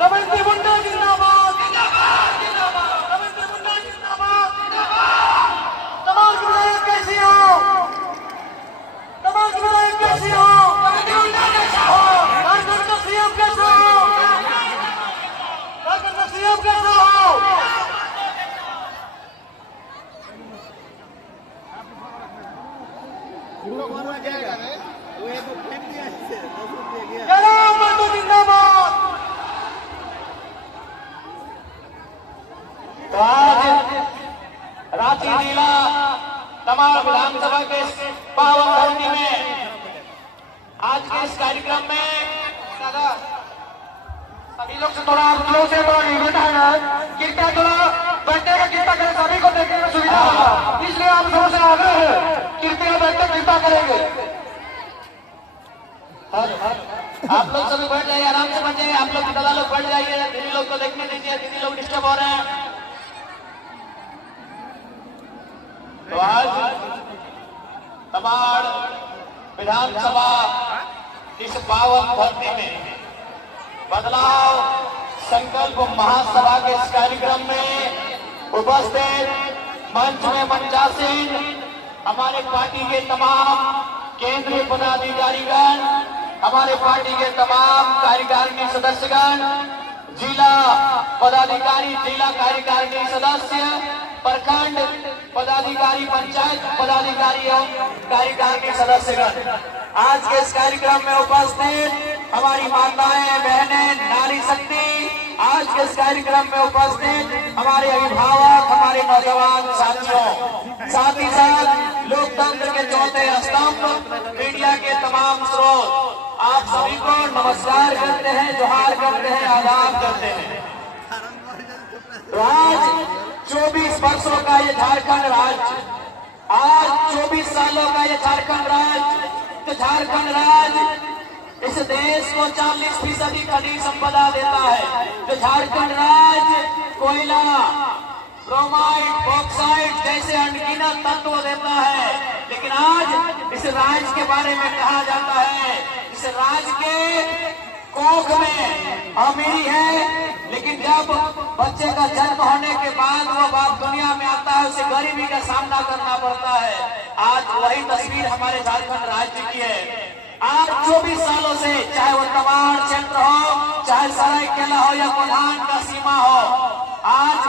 रविंद्र मुंडा जिंदाबाद, रविंद्र मुंडा जिंदाबाद। तमाम विधायक कैसे हो, तमाम विधायक कैसे हो, रविंद्र मुंडा कैसे हो, झारखंड का सीएम कैसे हो, झारखंड का सीएम कैसे हो। जिंदाबाद। तो आज रांची जिला तमाम विधानसभा के पावन धरती में आज के इस कार्यक्रम में सभी लोग से थोड़ा आप लोग से थोड़ा निवेदन है, कृपया थोड़ा बैठने का कृपा करें, सभी को देखने में सुविधा होगा, इसलिए आप लोगों से आग्रह है कृपया बैठने कृपा करेंगे। आप लोग सभी बैठ जाइए, आराम से बैठ जाइए, आप लोग दादा लोग बैठ जाइए, दीदी लोग को देखने दीजिए, दीदी लोग डिस्टर्ब हो रहे हैं। तो आज तमाड़ विधानसभा इस पावन धरती में बदलाव संकल्प महासभा के इस कार्यक्रम में उपस्थित मंच में मंचासीन हमारे पार्टी के तमाम केंद्रीय पदाधिकारीगण, हमारे पार्टी के तमाम कार्यकारिणी सदस्यगण, जिला पदाधिकारी, जिला कार्यकारिणी सदस्य, प्रखंड पदाधिकारी, पंचायत पदाधिकारी एवं कार्यकारिणी सदस्यगण, आज के इस कार्यक्रम में उपस्थित हमारी माताएं, बहनें, नारी शक्ति, आज के इस कार्यक्रम में उपस्थित हमारे अभिभावक, हमारे नौजवान साथियों, साथ ही साथ लोकतंत्र के चौथे स्तंभ मीडिया के तमाम स्रोत, आप सभी को नमस्कार करते हैं, जोहार करते हैं, आदाब करते हैं। आज 24 वर्षों का ये झारखंड राज्य, आज 24 सालों का ये झारखंड राज्य, तो झारखंड राज्य इस देश को 40% खनिज संपदा देता है। तो झारखंड राज्य कोयला, ब्रोमाइट, बॉक्साइट जैसे अनगिनत तत्व देता है, लेकिन आज इस राज्य के बारे में कहा जाता है इस राज्य के कोख में अमीरी है, लेकिन जब बच्चे का जन्म होने के बाद वो बाप दुनिया में आता है उसे गरीबी का सामना करना पड़ता है। आज वही तस्वीर हमारे झारखंड राज्य की है। आज 24 सालों से चाहे वो तमाड़ क्षेत्र हो, चाहे सरायकेला हो या कोल्हान का सीमा हो, आज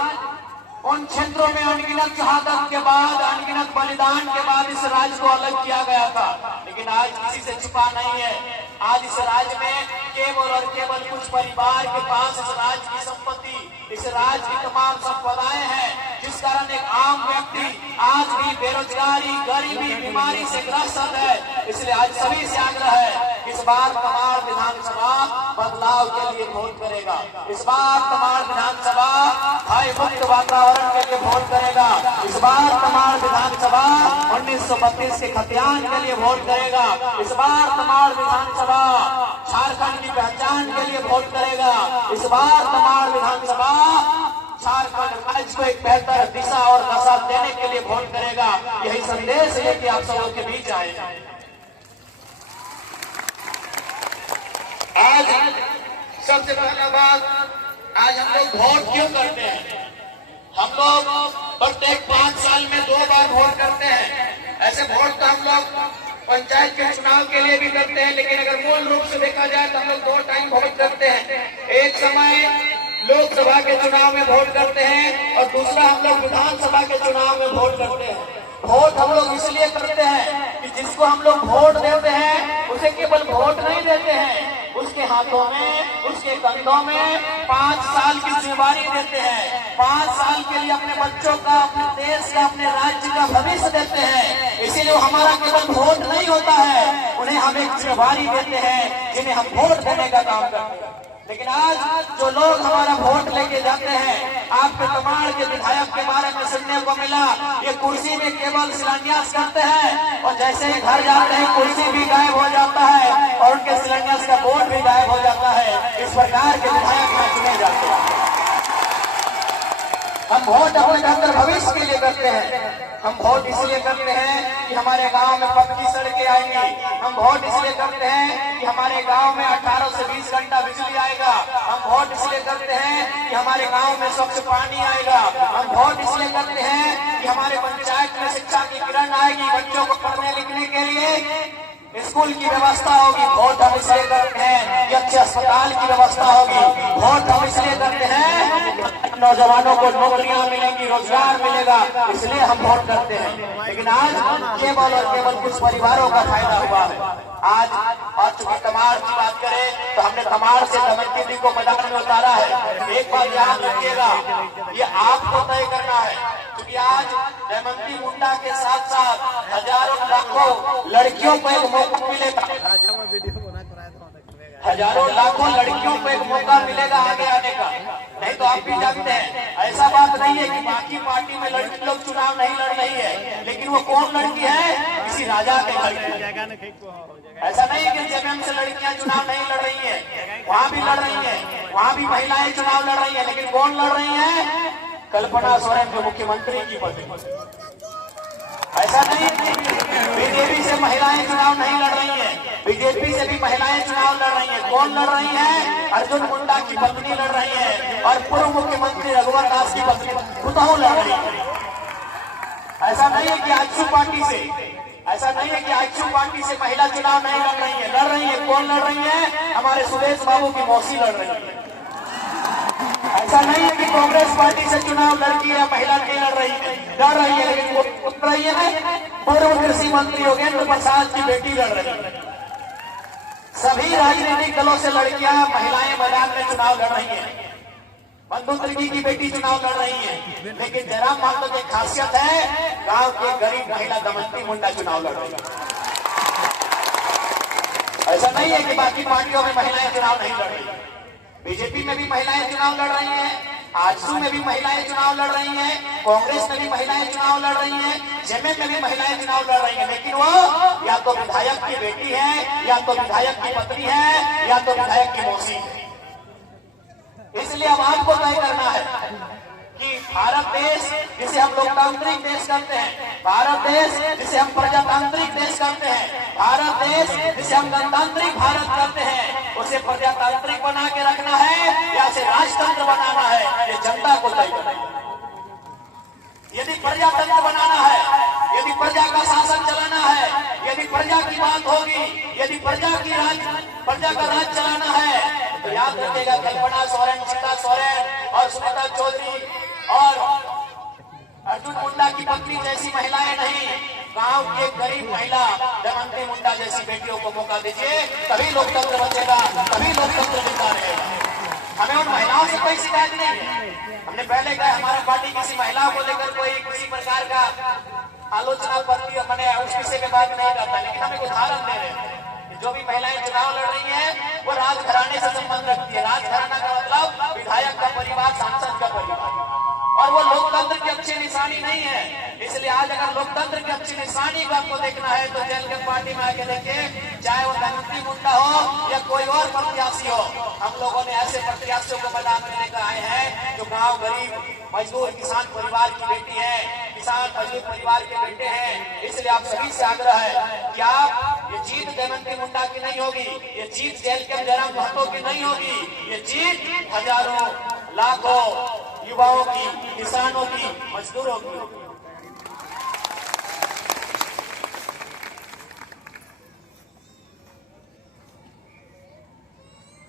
उन क्षेत्रों में अनगिनत शहादत के बाद, अनगिनत बलिदान के बाद इस राज्य को अलग किया गया था, लेकिन आज किसी से छुपा नहीं है। आज इस राज्य में केवल और केवल कुछ परिवार के पास इस राज्य की संपत्ति, इस राज्य की तमाम संपदाएं हैं, जिस कारण एक आम व्यक्ति आज भी बेरोजगारी, गरीबी, बीमारी से ग्रस्त है। इसलिए आज सभी से आग्रह है, इस बार तमाड़ विधानसभा बदलाव के लिए वोट करेगा। इस बार तमाड़ विधानसभा भय मुक्त वातावरण के लिए वोट करेगा। इस बार तमाड़ विधानसभा 1932 के खतियान के लिए वोट करेगा। इस बार तमाड़ विधानसभा झारखंड की पहचान के लिए वोट करेगा। इस बार तमाड़ विधानसभा झारखंड राज्य को एक बेहतर दिशा और दशा देने के लिए वोट करेगा। यही संदेश लेके आप सबों के बीच आए। आज सबसे पहला बात, आज हम लोग वोट क्यों करते हैं? हम लोग प्रत्येक 5 साल में 2 बार वोट करते हैं। ऐसे वोट तो हम लोग पंचायत के चुनाव के लिए भी करते हैं, लेकिन अगर मूल रूप से देखा जाए तो हम लोग 2 टाइम वोट करते हैं। एक समय लोकसभा के चुनाव में वोट करते हैं और दूसरा हम लोग विधानसभा के चुनाव में वोट करते हैं। वोट हम लोग इसलिए करते हैं कि जिसको हम लोग वोट देते हैं उसे केवल वोट नहीं देते हैं, उसके हाथों में, उसके कंधों में 5 साल की जिम्मेदारी देते हैं। 5 साल के लिए अपने बच्चों का, अपने देश का, अपने राज्य का भविष्य देते हैं। इसीलिए हमारा केवल वोट नहीं होता है, उन्हें हम एक जिम्मेदारी देते हैं जिन्हें हम वोट देने का काम करते हैं। लेकिन आज जो लोग हमारा वोट लेके जाते हैं, आपके तमाड़ के विधायक के बारे में सुनने को मिला, ये कुर्सी में केवल शिलान्यास करते हैं और जैसे ही घर जाते हैं कुर्सी भी गायब हो जाता है और उनके शिलान्यास का बोर्ड भी गायब हो जाता है। इस प्रकार के विधायक यहाँ चुने जाते हैं। हम वोट अपने बेहतर भविष्य के लिए करते हैं। हम वोट इसलिए करते हैं कि हमारे गांव में पक्की सड़कें आएंगी। हम वोट इसलिए करते हैं कि हमारे गांव में 18 से 20 घंटा बिजली आएगा। हम वोट इसलिए कि हमारे गांव में स्वच्छ पानी आएगा। हम वोट इसलिए करते हैं कि हमारे पंचायत में शिक्षा की किरण आएगी, बच्चों को पढ़ने लिखने के लिए स्कूल की व्यवस्था होगी। वोट हम इसलिए करते हैं कि अच्छे अस्पताल की व्यवस्था होगी। वोट हम इसलिए करते हैं नौजवानों को नौकरियां मिलेंगी, रोजगार मिलेगा, इसलिए हम वोट करते हैं। लेकिन आज केवल और केवल कुछ परिवारों का फायदा हुआ है। आज और चूंकि तमाड़ की बात करें तो हमने तमाड़ से दमयंती दी को मैदान में उतारा है। एक बात याद रखिएगा, ये आपको तय करना है, क्योंकि आज दमयंती मुंडा के साथ साथ हजारों लाखों लड़कियों को एक मौका मिलेगा, हजारों लाखों लड़कियों को एक मौका मिलेगा आगे आने का। नहीं तो आप भी जानते हैं, ऐसा बात नहीं है कि बाकी पार्टी में लड़की लोग चुनाव नहीं लड़ रही है, लेकिन वो कौन लड़की है? किसी राजा के लड़की। ऐसा नहीं कि जेएमएम से लड़कियां चुनाव नहीं लड़ रही है, वहां भी लड़ रही है, वहां भी महिलाएं चुनाव लड़ रही है, लेकिन कौन लड़ रही है? कल्पना सोरेन जो मुख्यमंत्री की पत्नी। ऐसा नहीं कि बीजेपी से महिलाएं चुनाव नहीं लड़ रही है, बीजेपी से भी महिलाएं चुनाव लड़ रही हैं। कौन लड़ रही है? अर्जुन मुंडा की पत्नी लड़ रही है और पूर्व मुख्यमंत्री रघुवर दास की पत्नी खुदाऊ लड़ रही है। ऐसा नहीं है कि आजसू पार्टी से, ऐसा नहीं है कि आजसू पार्टी से महिला चुनाव नहीं लड़ रही है, लड़ रही है। कौन लड़ रही है? हमारे सुरेश बाबू की मौसी लड़ रही है। ऐसा नहीं है कि कांग्रेस पार्टी से चुनाव लड़की है, महिला नहीं लड़ रही है, लड़ रही है, लेकिन वो रही है पूर्व कृषि मंत्री योगेंद्र प्रसाद की बेटी लड़ रही है। सभी राजनीतिक दलों से लड़कियां, महिलाएं मैदान में चुनाव लड़ रही हैं। बंधु त्रिगी की बेटी चुनाव लड़ रही है, लेकिन जयराम महतो की खासियत है, गांव की गरीब महिला दमयंती मुंडा चुनाव लड़ रही है। ऐसा नहीं है कि बाकी पार्टियों में महिलाएं चुनाव नहीं लड़ रही। बीजेपी में भी महिलाएं चुनाव लड़ रही हैं, आजसू में भी महिलाएं चुनाव लड़ रही हैं, कांग्रेस में भी महिलाएं चुनाव लड़ रही हैं, जेएमएम में भी महिलाएं चुनाव लड़ रही हैं, लेकिन वो या तो विधायक की बेटी है, या तो विधायक की पत्नी है, या तो विधायक की मौसी है। इसलिए अब आपको तय करना है कि भारत देश जिसे हम लोकतांत्रिक देश कहते हैं, भारत देश जिसे हम प्रजातांत्रिक देश कहते हैं, भारत देश जिसे हम गणतांत्रिक भारत कहते हैं, उसे प्रजातांत्रिक बना के रखना है या उसे राजतंत्र बनाना है, ये जनता को तय करना है। यदि प्रजातंत्र बनाना है, यदि प्रजा का शासन चलाना है, यदि प्रजा की बात होगी, यदि प्रजा का राज चलाना है, तो याद रखिएगा कल्पना सोरेन, सीता सोरेन और सुनीता चौधरी और अर्जुन मुंडा की पत्नी जैसी महिलाएं नहीं, गांव की एक गरीब महिला दमयंती मुंडा जैसी बेटियों को मौका दीजिए, तभी लोकतंत्र बचेगा, तभी लोकतंत्र जिंदा रहेगा। हमें उन महिलाओं से कोई शिकायत नहीं है। हमने पहले कहा हमारा पार्टी किसी महिला को लेकर कोई किसी प्रकार का आलोचना करती है, मैंने उस विषय में बात नहीं करता, लेकिन हम एक उदाहरण दे रहे हैं। जो भी महिलाएं चुनाव लड़ रही हैं वो राजघराने से संबंध रखती है। राजघराना का मतलब विधायक का परिवार, सांसद का परिवार, और वो लोकतंत्र की अच्छी निशानी नहीं है। इसलिए आज अगर लोकतंत्र की अच्छी निशानी को आपको देखना है तो जेएलके पार्टी में आके देखिए, चाहे वो दमयंती मुंडा हो या कोई और प्रत्याशी हो, हम लोगों ने ऐसे प्रत्याशियों को मैदान में लेकर आए हैं जो गांव गरीब मजदूर किसान परिवार की बेटी है, किसान मजदूर परिवार के बेटे हैं। इसलिए आप सभी से आग्रह है कि आप ये जीत दमयंती मुंडा की नहीं होगी, ये जीत जेएलके जयराम महतो की नहीं होगी, ये जीत हजारों लाखों युवाओं की, किसानों की, मजदूरों की होगी।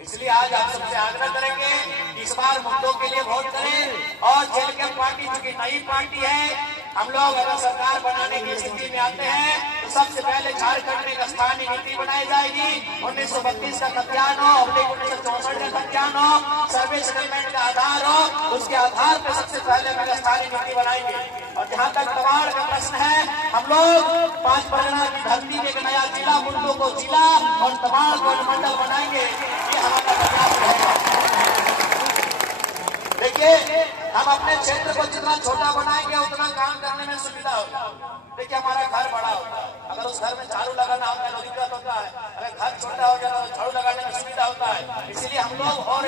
इसलिए आज आप सबसे आग्रह करेंगे कि इस बार मुद्दों के लिए वोट करें और जेएलके पार्टी चूंकि नई पार्टी है, हम लोग अगर सरकार बनाने की स्थिति में आते हैं तो सबसे पहले झारखंड में एक स्थानीय नीति बनाई जाएगी। 1932 का खतियान हो, 1964 का खतियान हो, सर्वे सेटलमेंट का आधार हो, उसके आधार पर सबसे पहले हम स्थानीय नीति बनाएंगे। और जहाँ तक तमाड़ का प्रश्न है, हम लोग 5 परगना की धरती में एक नया जिला, मुंडो को जिला और तमाड़ को मंडल बनाएंगे, ये हमारा प्रयास रहेगा। देखिए, हम अपने क्षेत्र को जितना छोटा बनाएंगे उतना काम करने में सुविधा होगा। देखिए, हमारा घर बड़ा होता है, अगर उस घर में झाड़ू लगाना होता है तो दिक्कत होता है, अगर घर छोटा हो जाता है तो झाड़ू लगाने में सुविधा होता है। इसलिए हम लोग और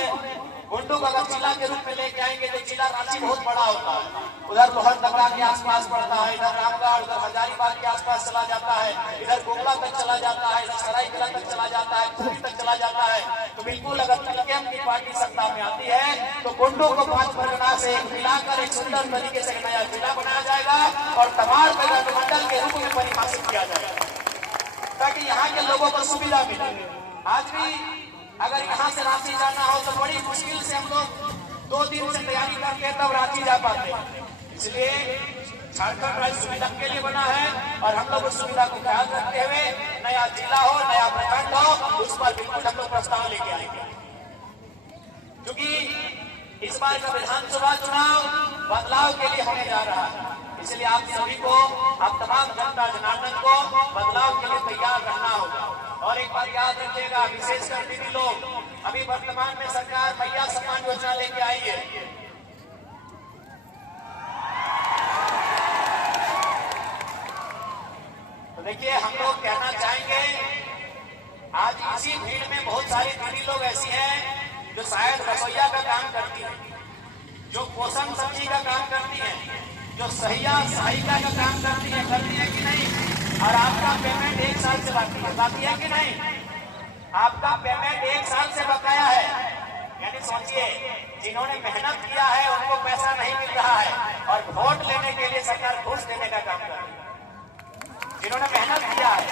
गुंडों को अगर जिला के रूप में लेके आएंगे तो जिला रांची बहुत बड़ा होता है, उधर लोहरदगा के आसपास पड़ता है, इधर रामगढ़, उधर हजारीबाग के आसपास चला जाता है, इधर गोगला तक चला जाता है, इधर सरायकेला तक चला जाता है, पुरी तक चला जाता है। तो बिल्कुल अगर पीकेएम की पार्टी सत्ता में आती है तो गुंडों को 5 परगना से मिलाकर एक सुंदर तरीके से नया जिला बनाया जाएगा और तमाड़ को मंडल के रूप में परिभाषित किया जाएगा ताकि यहाँ के लोगों को सुविधा मिले। आज भी अगर यहाँ से रांची जाना हो तो बड़ी मुश्किल से हम लोग 2 दिन से तैयारी करके तब रांची जा पाते हैं। इसलिए झारखंड राज्य सुविधा के लिए बना है और हम लोग उस सुविधा को ख्याल रखते हुए नया जिला हो, नया प्रखंड हो, उस पर बिल्कुल हम लोग प्रस्ताव लेके आएंगे। क्योंकि इस बार का विधानसभा चुनाव बदलाव के लिए होने जा रहा है, इसलिए आप सभी को, आप तमाम जनता जनार्दन को बदलाव के लिए तैयार रहना होगा। और एक बात याद रखिएगा, विशेषकर दीदी लोग, अभी वर्तमान में सरकार मैया सम्मान योजना लेके आई है। तो देखिए, हम लोग कहना चाहेंगे, आज इसी भीड़ में बहुत सारी दीदी लोग ऐसी हैं जो शायद रसोईया का काम करती है, जो पोषण सब्जी का काम करती है, जो सहायिका का काम करती है कि नहीं? और आपका पेमेंट 1 साल से बाकी है कि नहीं? आपका पेमेंट 1 साल से बकाया है। यानी सोचिए, जिन्होंने मेहनत किया है उनको पैसा नहीं मिल रहा है और वोट लेने के लिए सरकार घूस देने का काम कर रही है। जिन्होंने मेहनत किया है,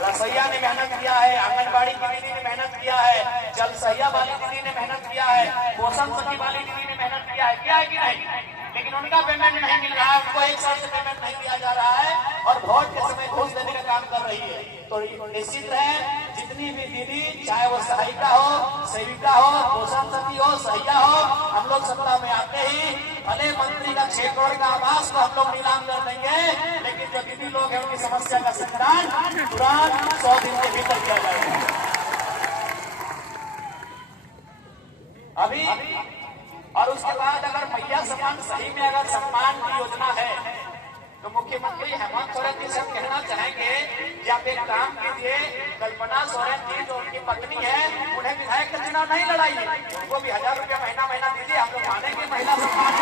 रसोईया ने मेहनत किया है, आंगनबाड़ी की दीदी ने मेहनत किया है, जल सहिया वाली दीदी ने मेहनत किया है, पोषण सखी वाली दीदी ने मेहनत किया है कि नहीं? लेकिन उनका पेमेंट नहीं मिल रहा है, उनको 1 साल से पेमेंट नहीं दिया जा रहा है और वोट के समय घूस देने का काम कर रही है। तो निश्चित है, जितनी भी दीदी, चाहे वो सहायिका हो, सेविका हो, पोषण सखी हो, सहिया हो, हम लोग सत्ता में आते ही भले मंत्री का 6 करोड़ का आवास को हम लोग नीलाम कर देंगे, लेकिन जो दीदी लोग हैं उनकी समस्या का समाधान तुरंत 100 दिन के भीतर किया जाएगा। अभी और उसके बाद अगर मैया सम्मान सही में अगर सम्मान की योजना है तो मुख्यमंत्री हेमंत सोरेन जी से कहना चाहेंगे कि आप एक काम कीजिए, कल्पना सोरेन जी जो उनकी पत्नी है, उन्हें विधायक का चुनाव नहीं लड़ाइए, उनको भी 1000 रुपया महीना दीजिए, हम लोग मानेंगे महिला सम्मान।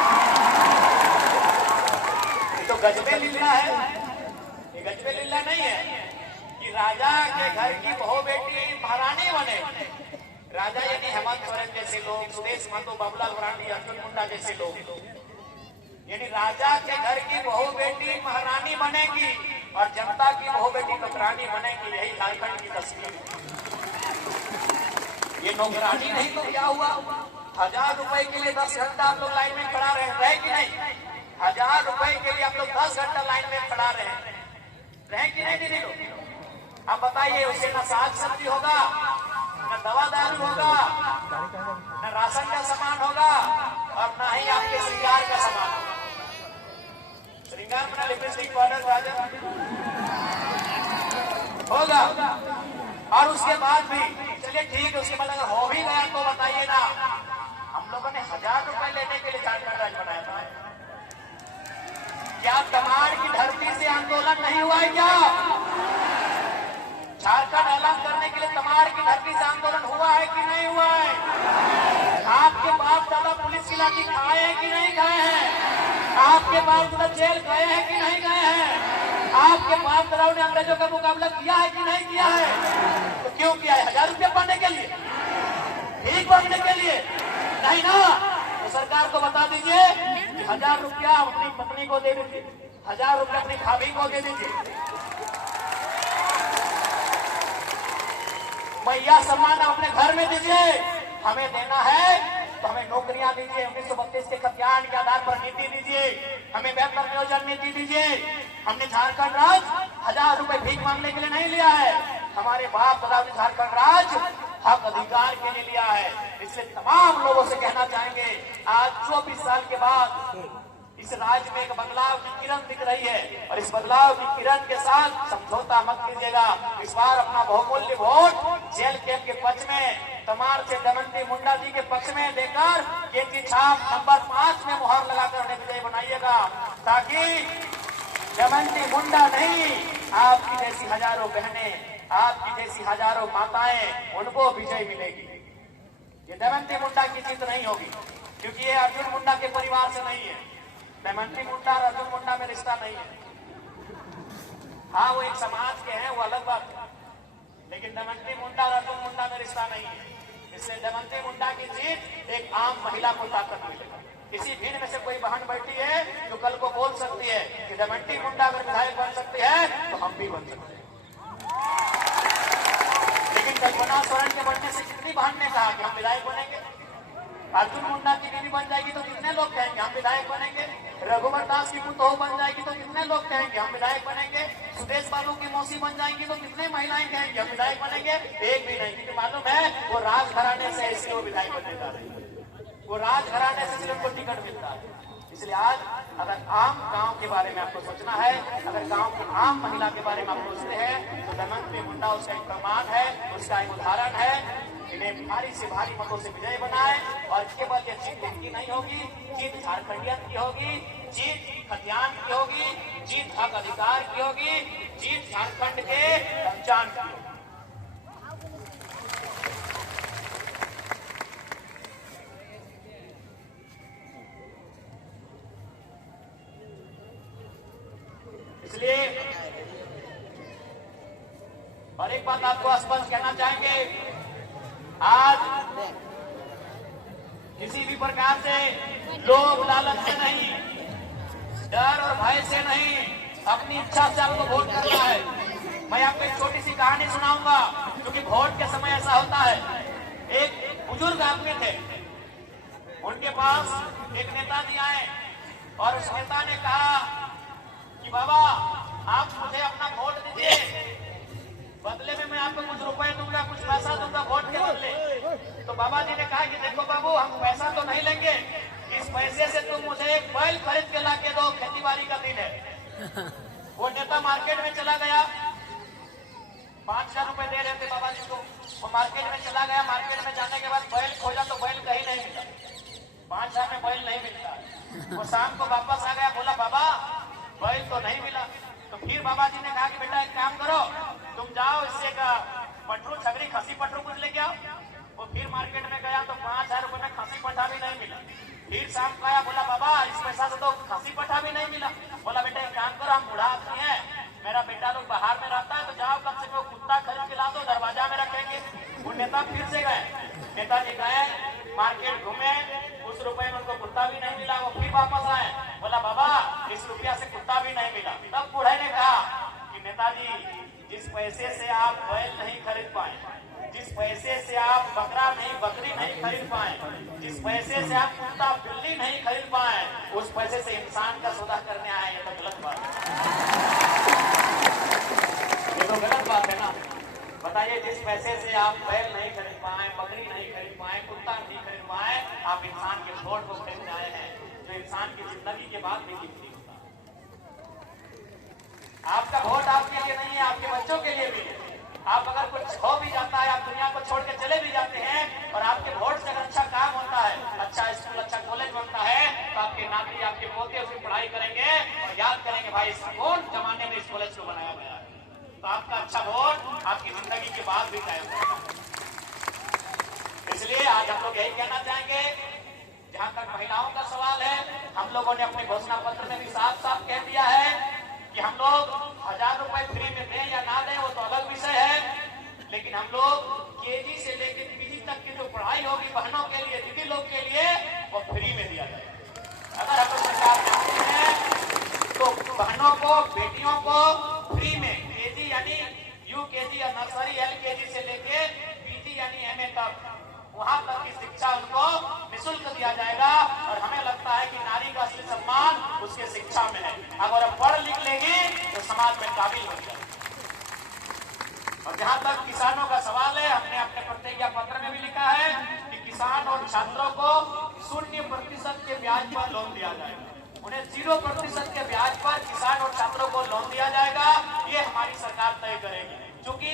तो गजबे लीला है, ये गजबे लीला नहीं है कि राजा के घर की बहू बेटी महारानी बने। राजा यानी हेमंत सोरेन जैसे लोग, सुदेश महतो, बाबूलाल मरांडी, अर्जुन मुंडा जैसे लोग, यानी राजा के घर की बहू बेटी महारानी बनेगी और जनता की बहू बेटी नौकरानी बनेगी। यही झारखंड की तस्वीर है। ये नौकरानी नहीं तो क्या हुआ? 1000 रुपए के लिए 10 घंटा आप लोग लाइन में खड़ा रहे कि नहीं? 1000 रुपए के लिए आप लोग 10 घंटा लाइन में खड़ा रहे कि नहीं दीदी लोग? अब बताइए, उससे न साग सब्जी होगा, न दवा दारू होगा, न राशन का सामान होगा और न ही आपके श्रृंगार का सामान होगा। श्रृंगार में लिपस्टिक, पाउडर, गाजर होगा। और उसके बाद भी चलिए ठीक है, उसके बाद अगर हो भी गया तो बताइए ना, हम लोगों ने 1000 रुपए लेने के लिए झारखंड राज्य बनाया था। क्या तमाड़ की धरती से आंदोलन नहीं हुआ है? क्या झारखंड अलग करने के लिए तमाड़ की धरती से आंदोलन हुआ है कि नहीं हुआ है? आपके बाप दादा पुलिस की लाठी खाए हैं कि नहीं खाए हैं? आपके बाप दादा जेल गए हैं कि नहीं गए हैं? आपके बाप दादाओं ने अंग्रेजों का मुकाबला किया है कि नहीं किया है? तो क्यों किया है? 1000 रुपया पाने के लिए, ठीक बनने के लिए नहीं ना? तो सरकार को बता दीजिए कि 1000 रुपया अपनी पत्नी को दे दीजिए, 1000 रुपया अपनी भाभी को दे दीजिए। मैया सम्मान अपने घर में दीजिए। हमें देना है तो हमें नौकरियां दीजिए, 1932 के खतियान के आधार पर नीति दीजिए, हमें बेहतर नियोजन नीति दीजिए। हमने झारखंड राज्य 1000 रुपए भीख मांगने के लिए नहीं लिया है, हमारे बाप दादा ने झारखंड राज्य हक अधिकार के लिए लिया है। इसलिए तमाम लोगों से कहना चाहेंगे, आज 24 साल के बाद इस राज्य में एक बदलाव की किरण दिख रही है और इस बदलाव की किरण के साथ समझौता मत कीजिएगा। इस बार अपना बहुमूल्य वोट जेल कैंप के पक्ष में, तमाड़ से दमंती मुंडा जी के पक्ष में देकर केंद्रीय छाप नंबर 5 में मुहर लगाकर उन्हें विजयी बनाइएगा, ताकि दमंती मुंडा नहीं, आपकी जैसी हजारों बहनें, आपकी जैसी हजारों माताएं, उनको विजय मिलेगी। ये दमयंती मुंडा की जीत नहीं होगी, क्योंकि ये अर्जुन मुंडा के परिवार से नहीं है। दमयंती मुंडा और अर्जुन मुंडा में रिश्ता नहीं है। हाँ, वो एक समाज के हैं, वो अलग बात है, लेकिन दमयंती मुंडा और अर्जुन मुंडा में रिश्ता नहीं है। इसलिए दमयंती मुंडा की जीत एक आम महिला को ताकत मिलेगा। इसी भीड़ में से कोई बहन बैठी है जो कल को बोल सकती है कि दमयंती मुंडा अगर विधायक बन सकती है तो हम भी बन सकते हैं। लेकिन कल्पना सोरेन के बनने से कितनी बहन ने कहा कि हम विधायक बनेंगे? अर्जुन मुंडा की बीवी बन जाएगी तो कितने लोग कहेंगे हम विधायक बनेंगे? रघुवर दास की पुतोह बन जाएगी तो कितने लोग कहेंगे हम विधायक बनेंगे? सुदेश बाबू की मौसी बन जाएंगी तो कितने महिलाएं कहेंगे हम विधायक बनेंगे? एक भी नहीं, क्योंकि मालूम है वो राजघराने से इसलिए वो विधायक बनने जा रहे हैं। वो राजघराने से सिर्फ उनको टिकट मिलता है। इसलिए आज अगर आम गांव के बारे में आपको सोचना है, अगर गांव की आम महिला के बारे में आप सोचते हैं, तो दमयंती मुंडा उसका एक प्रमाण है, उसका एक उदाहरण है। इन्हें भारी से भारी मतों से विजय बनाए और केवल ये जीत इनकी नहीं होगी, जीत झारखंडियन की होगी, जीत खतियान की होगी, जीत हक अधिकार की होगी, जीत झारखंड के पहचान की होगी। इसलिए और एक बात आपको स्पष्ट कहना चाहेंगे, आज किसी भी प्रकार से लोभ लालच से नहीं, डर और भय से नहीं, अपनी इच्छा से आपको वोट करना है। मैं आपको एक छोटी सी कहानी सुनाऊंगा, क्योंकि वोट के समय ऐसा होता है। एक बुजुर्ग आदमी थे, उनके पास एक नेताजी आए और उस नेता ने कहा कि बाबा आप मुझे अपना वोट दीजिए, बदले में मैं आपको कुछ रुपए दूंगा, कुछ पैसा दूंगा वोट के बदले। तो बाबा जी ने कहा कि देखो बाबू, हम पैसा तो नहीं लेंगे, इस पैसे से तुम मुझे एक बैल खरीद के ला के दो, खेती बाड़ी का दिन है। वो नेता मार्केट में चला गया, 5,000 रुपए दे रहे थे बाबा जी को। वो मार्केट में चला गया, मार्केट में जाने के बाद बैल खोजा तो बैल कहीं नहीं मिला, 5,000 में बैल नहीं मिलता। वो शाम को वापस आ गया, बोला बाबा बैल तो नहीं मिला। तो फिर बाबा जी ने कहा कि बेटा एक काम करो, तुम जाओ इससे का पटरू छगरी खसी पटरू कुछ लेके आओ। वो फिर मार्केट में गया तो 5,000 रुपए में खसी पठा भी नहीं मिला। फिर शाम को आया, बोला बाबा इस पैसा से तो खसी पठा भी नहीं मिला। बोला बेटा एक काम करो, हम बूढ़ा आदमी है, मेरा बेटा लोग बाहर में रहता है, तो जाओ कम से कम कुत्ता खरीद के ला दो, दरवाजा में रखेंगे। वो नेता फिर से गए, नेताजी गए मार्केट घूमे, उस रुपए में उनको कुत्ता भी नहीं मिला। वो फिर वापस आए, बोला बाबा इस रुपया से कुत्ता भी नहीं मिला। तब बूढ़े ने कहा कि नेताजी जिस पैसे से आप बैल नहीं खरीद पाए, जिस पैसे से आप बकरा नहीं बकरी नहीं खरीद पाए, जिस पैसे से आप कुत्ता बिल्ली नहीं खरीद पाए, उस पैसे से इंसान का सौदा करने आए, ये तो गलत बात है। ये तो गलत बात है ना। बताइए, जिस पैसे से आप बैल नहीं खरीद पाए, बकरी नहीं खरीद पाए, कुत्ता नहीं खरीद पाए, आप इंसान के वोट को खरीदने आए हैं, जो इंसान की जिंदगी के बाद भी कीमती होता है। आपका वोट आपके लिए नहीं है, आपके बच्चों के लिए भी है। आप अगर कुछ हो भी जाता है, आप दुनिया को छोड़ के चले भी जाते हैं, और आपके वोट से अगर अच्छा काम होता है, अच्छा स्कूल अच्छा कॉलेज बनता है, तो आपके नाती आपके पोते उसकी पढ़ाई करेंगे और याद करेंगे भाई इस कौन जमाने में इस कॉलेज को बनाया गया है। तो आपका अच्छा वोट आपकी जिंदगी के बाद भी कायम रहेगा। इसलिए आज हम लोग यही कहना चाहेंगे, जहां तक महिलाओं का सवाल है, हम लोगों ने अपने घोषणा पत्र में भी साफ साफ कह दिया है कि हम लोग 1,000 रुपए फ्री में दें या ना दें वो तो अलग विषय है, लेकिन हम लोग केजी से लेकर पीजी तक की जो पढ़ाई होगी बहनों के लिए, दीदी लोग के लिए, वो फ्री में दिया जाए। अगर हम लोग सरकार चाहते हैं तो बहनों को, बेटियों को फ्री में केजी यानी यूकेजी या नर्सरी एलकेजी से लेके पीजी यानी एमए तक, वहां तक की शिक्षा उनको निःशुल्क दिया जाएगा। और हमें लगता है कि नारी का असली सम्मान उसके शिक्षा में है। अगर वो पढ़ लिख लेगी तो समाज में काबिल हो जाएगी। और जहां तक किसानों का सवाल है, हमने अपने प्रतिज्ञा पत्र में भी लिखा है कि किसान और छात्रों को 0% के ब्याज पर लोन दिया जाएगा। उन्हें 0% के ब्याज पर किसान और छात्रों को लोन दिया जाएगा। ये हमारी सरकार तय करेगी, क्योंकि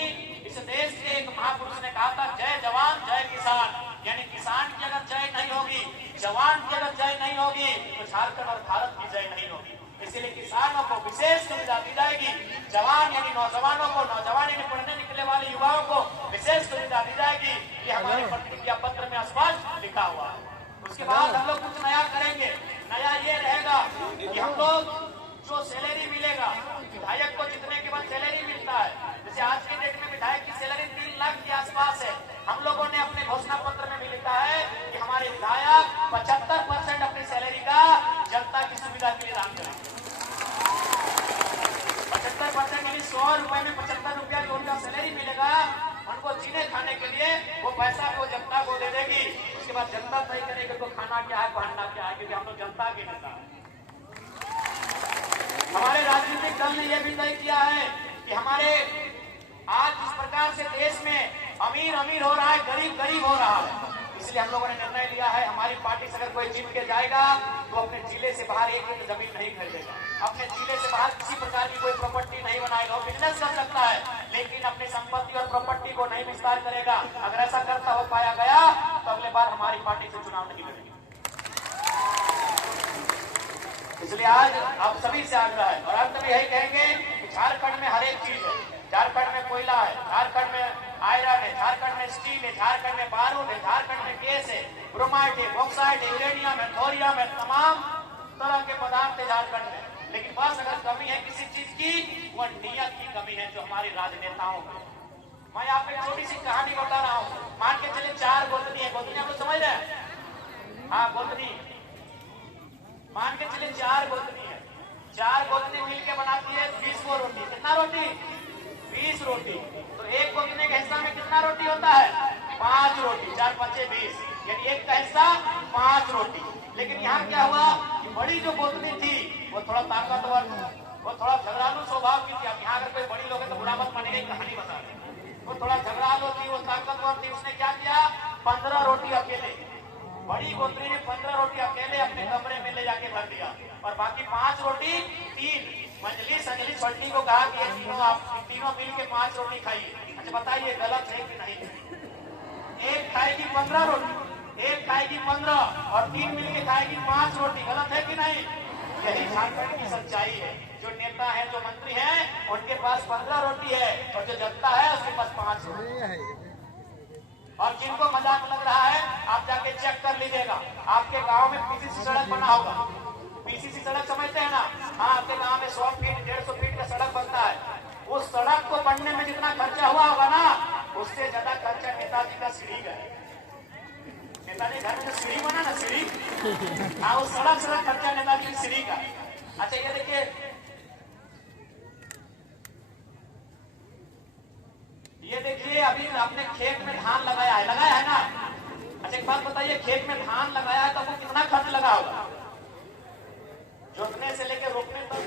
इस देश के एक महापुरुष ने कहा था, जय जवान जय किसान। यानी किसान की अगर जय नहीं होगी, जवान की अगर जय नहीं होगी, तो झारखंड और भारत की जय नहीं होगी। इसीलिए किसानों को विशेष सुविधा दी जाएगी। जवान यानी नौजवानों को, नौजवान यानी पढ़ने निकले वाले युवाओं को विशेष सुविधा दी जाएगी। ये हमारे प्रतिज्ञा पत्र में स्पष्ट लिखा हुआ है। उसके बाद हम लोग कुछ नया करेंगे। नया ये रहेगा कि हम लोग जो सैलरी मिलेगा, विधायक को जितने के बाद सैलरी मिलता है, जैसे आज के डेट में विधायक की सैलरी 3 लाख के आसपास है। हम लोगों ने अपने घोषणा पत्र में भी लिखा है कि हमारे विधायक 75% अपनी सैलरी का जनता की सुविधा के लिए दान करेंगे। 75% यानी 100 रुपए में 75 रुपया जो उनका सैलरी मिलेगा, उनको जीने खाने के लिए वो पैसा को जनता को दे देगी। उसके बाद जनता तय करेगी तो खाना क्या है, पहनना क्या है, क्योंकि हम लोग जनता के नेता हैं। हमारे राजनीतिक दल ने यह भी तय किया है कि हमारे आज जिस प्रकार से देश में अमीर अमीर हो रहा है, गरीब गरीब हो रहा है, इसलिए हम लोगों ने निर्णय लिया है हमारी पार्टी से अगर कोई जीत के जाएगा तो अपने जिले से बाहर एक जमीन नहीं खरीदेगा, अपने जिले से बाहर किसी प्रकार की कोई प्रॉपर्टी नहीं बनाएगा। वो बिजनेस कर सकता है लेकिन अपनी संपत्ति और प्रॉपर्टी को नहीं विस्तार करेगा। अगर ऐसा करता हो पाया गया तो अगले बार हमारी पार्टी से चुनाव नहीं लड़ेगी। इसलिए आज आप सभी से आग्रह है और अंत में यही कहेंगे कि झारखंड में हर एक चीज है। झारखंड में कोयला है, झारखंड में आयरन है, झारखंड में स्टील है, झारखंड में बारूद है, झारखंड में गैस है, ब्रोमाइट है, बॉक्साइट है, यूरेनियम है, थोरियम है, तमाम तरह के पदार्थ है झारखंड में। लेकिन बस अगर कमी है किसी चीज की, वह नियत की कमी है जो हमारे राजनेताओं में। मैं आपको एक छोटी सी कहानी बता रहा हूँ। मान के चले 4 गोतनी है, गोतनी आप लोग समझ रहे हैं? हाँ, गोतनी मान के चले 4 गोतनी है। 4 गोतनी मिलकर बनाती है 20 को रोटी। कितना रोटी? 20 रोटी। तो एक गोतनी के हिस्सा में कितना रोटी होता है? 5 रोटी। 4 5 20, यानी एक का हिस्सा 5 रोटी। लेकिन यहाँ क्या हुआ कि बड़ी जो गोतनी थी वो थोड़ा ताकतवर, वो थोड़ा झगड़ालू स्वभाव की थी। अब यहाँ अगर कोई बड़ी लोग है तो बुरा मत मानेंगे, कहानी बता रहे। वो थोड़ा झगड़ालू थी, वो ताकतवर थी। उसने क्या किया? 15 रोटी अकेले, बड़ी गोतनी ने 15 रोटी अकेले अपने कमरे में ले जाके भर दिया और बाकी 5 रोटी 3 मंजली संजली छोटी को कहा कि तीनों आप तीनों मिल के 5 रोटी खाइए। अच्छा बताइए गलत है कि नहीं? एक खाएगी 15 रोटी, एक खाएगी 15 और 3 मिल के खाएगी 5 रोटी। गलत है कि नहीं? यही झारखंड की सच्चाई है। जो नेता है, जो मंत्री है, उनके पास 15 रोटी है और जो जनता है उसके पास 5 रोटी है। और जिनको मजाक लग रहा है आप जाके चेक कर लीजिएगा। आपके गांव में पीसीसी सड़क बना होगा। पीसीसी सड़क समझते हैं ना? हाँ, आपके गांव में 100 फीट 150 फीट का सड़क बनता है। उस सड़क को बनने में जितना खर्चा हुआ होगा ना, उससे ज्यादा खर्चा नेताजी का सीढ़ी का है। नेताजी घर में जो सीढ़ी बना ना, सीढ़ी, हाँ, उस सड़क से खर्चा नेताजी की सीढ़ी का। अच्छा ये देखिए, ये देखिए अभी आपने खेत में धान लगाया है ना? अच्छा एक बात बताइए, खेत में धान लगाया है तो आपको कितना खर्च लगा होगा? जोतने से लेकर रोपने तक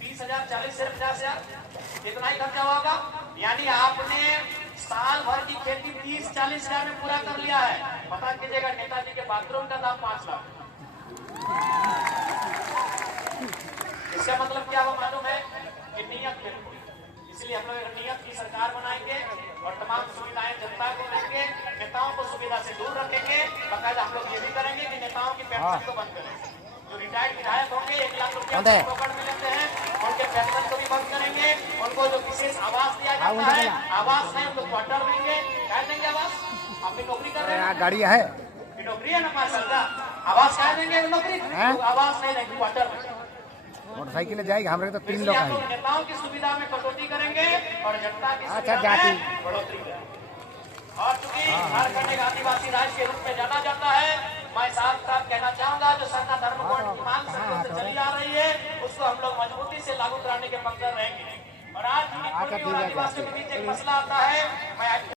20,000, 40 से 50,000 इतना ही खर्चा होगा। यानी आपने साल भर की खेती 30-40 हजार में पूरा कर लिया है। पता कीजिएगा नेताजी के बाथरूम का दाम 5 लाख। इसका मतलब क्या हुआ मालूम है? कि नियत बिल्कुल। इसलिए हम लोग नियत की सरकार बनाएंगे और तमाम सुविधाएं जनता को देंगे, नेताओं को सुविधा से दूर रखेंगे। बकायदा हम लोग ये भी करेंगे कि नेताओं की पेंशन को बंद करेंगे। जो रिटायर्ड विधायक होंगे 1 लाख रुपया पकड़ में लेते हैं, उनके पेंशन को भी बंद करेंगे। उनको जो विशेष आवास दिया जाता है, आवास नहीं, उनको क्वार्टर देंगे। क्या देंगे आवास? आपकी नौकरी कर रहे हैं, गाड़ी है, नौकरी है ना 5 साल का, आवास क्या देंगे? नौकरी, आवास नहीं देंगे, क्वार्टर में मोटरसाइकिल जाएगी। हमारे तो 3 लोग हैं। नेताओं की सुविधा में कटौती करेंगे और जनता की अच्छा सुविधा में बढ़ोतरी करेंगे। और चूंकि झारखंड एक आदिवासी राज्य के रूप में जाना जाता है, मैं साथ साथ कहना चाहूंगा जो सरना धर्म कोड की मांग सदियों से चली आ रही है, उसको हम लोग मजबूती से लागू कराने के पक्ष रहेंगे। और आज आदिवासियों के बीच एक मसला आता है, मैं